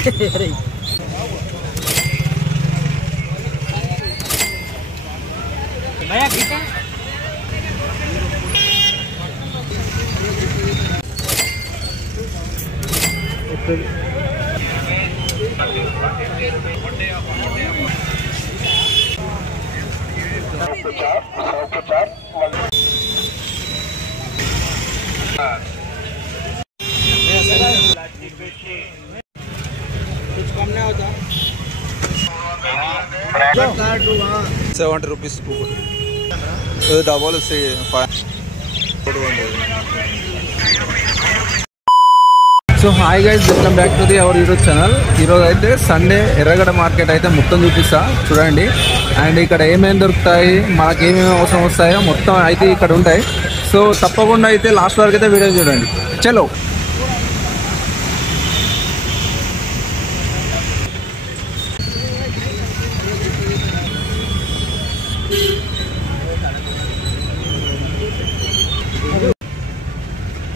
भैया कितना कुछ कम नहीं होता 70 rupees double say 5. So hi guys, welcome back to the our YouTube channel. ఈరోజు అయితే సండే ఎర్రగడ్డ మార్కెట్ అయితే మొత్తం చూపిస్తా చూడండి. అండ్ ఇక్కడ ఏమేమి దొరుకుతాయి, మనకి ఏమేమి అవసరం వస్తాయో మొత్తం అయితే ఇక్కడ ఉంటాయి. సో తప్పకుండా అయితే లాస్ట్ వరకు అయితే వీడియో చూడండి. చలో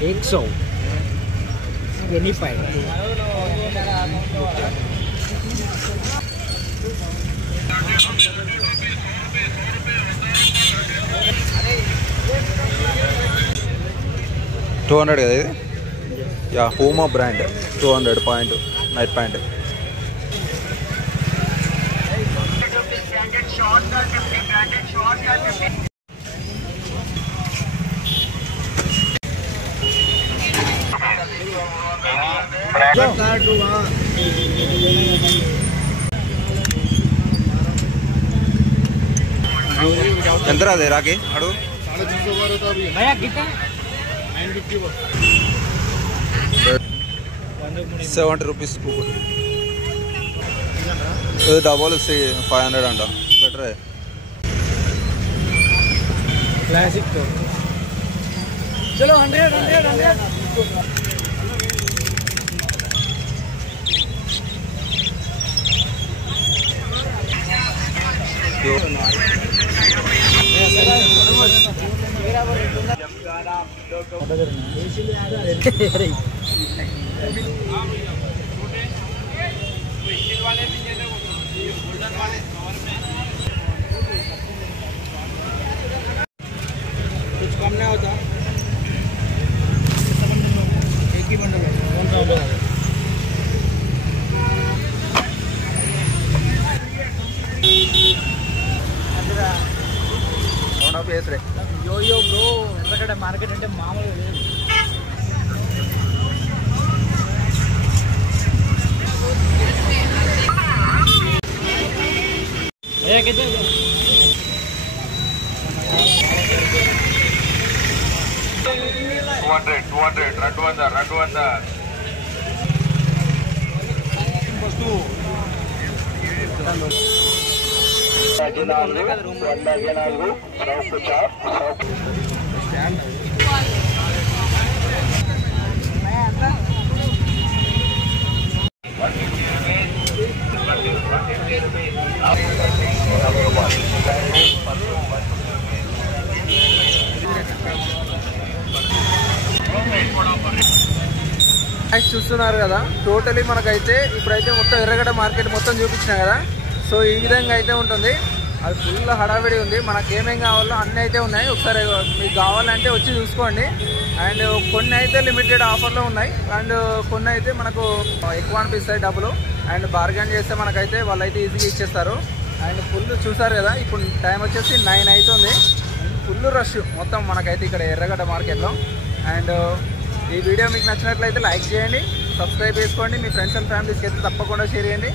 एक 125 200 కదా ఇది. యా హోమా బ్రాండ్ 200 పాయింట్ నైట్ పాయింట్. ఎంత రాదే రాకి అడుగు. भैया कितना 70 rupees డబల్ 500 అంట. బెటరే क्लासिक तो चलो 100 कुछ कम नहीं होता. एक ही बंडल है. कौन सा होगा? यो यो ब्रो ఎర్రగడ్డ మార్కెట్ అంటే మామూలుగా లేదు. ఏ कितने 200 200 చూస్తున్నారు కదా, టోటలీ మనకైతే ఇప్పుడైతే మొత్తం ఎర్రగడ్డ మార్కెట్ మొత్తం చూపించినా కదా. సో ఈ విధంగా అయితే ఉంటుంది. అది ఫుల్ హడావిడి ఉంది. మనకి ఏమేమి కావాలో అన్నీ అయితే ఉన్నాయి. ఒకసారి మీకు కావాలంటే వచ్చి చూసుకోండి. అండ్ కొన్ని అయితే లిమిటెడ్ ఆఫర్లో ఉన్నాయి, అండ్ కొన్ని అయితే మనకు ఎక్కువ అనిపిస్తాయి డబ్బులు. అండ్ బార్గెన్ చేస్తే మనకైతే వాళ్ళైతే ఈజీగా ఇచ్చేస్తారు. అండ్ ఫుల్ చూసారు కదా, ఇప్పుడు టైం వచ్చేసి 9 అవుతుంది. ఫుల్ రష్ మొత్తం మనకైతే ఇక్కడ ఎర్రగడ్డ మార్కెట్లో. అండ్ ఈ వీడియో మీకు నచ్చినట్లయితే లైక్ చేయండి, సబ్స్క్రైబ్ చేసుకోండి, మీ ఫ్రెండ్స్ అండ్ ఫ్యామిలీస్కి అయితే తప్పకుండా షేర్ చేయండి.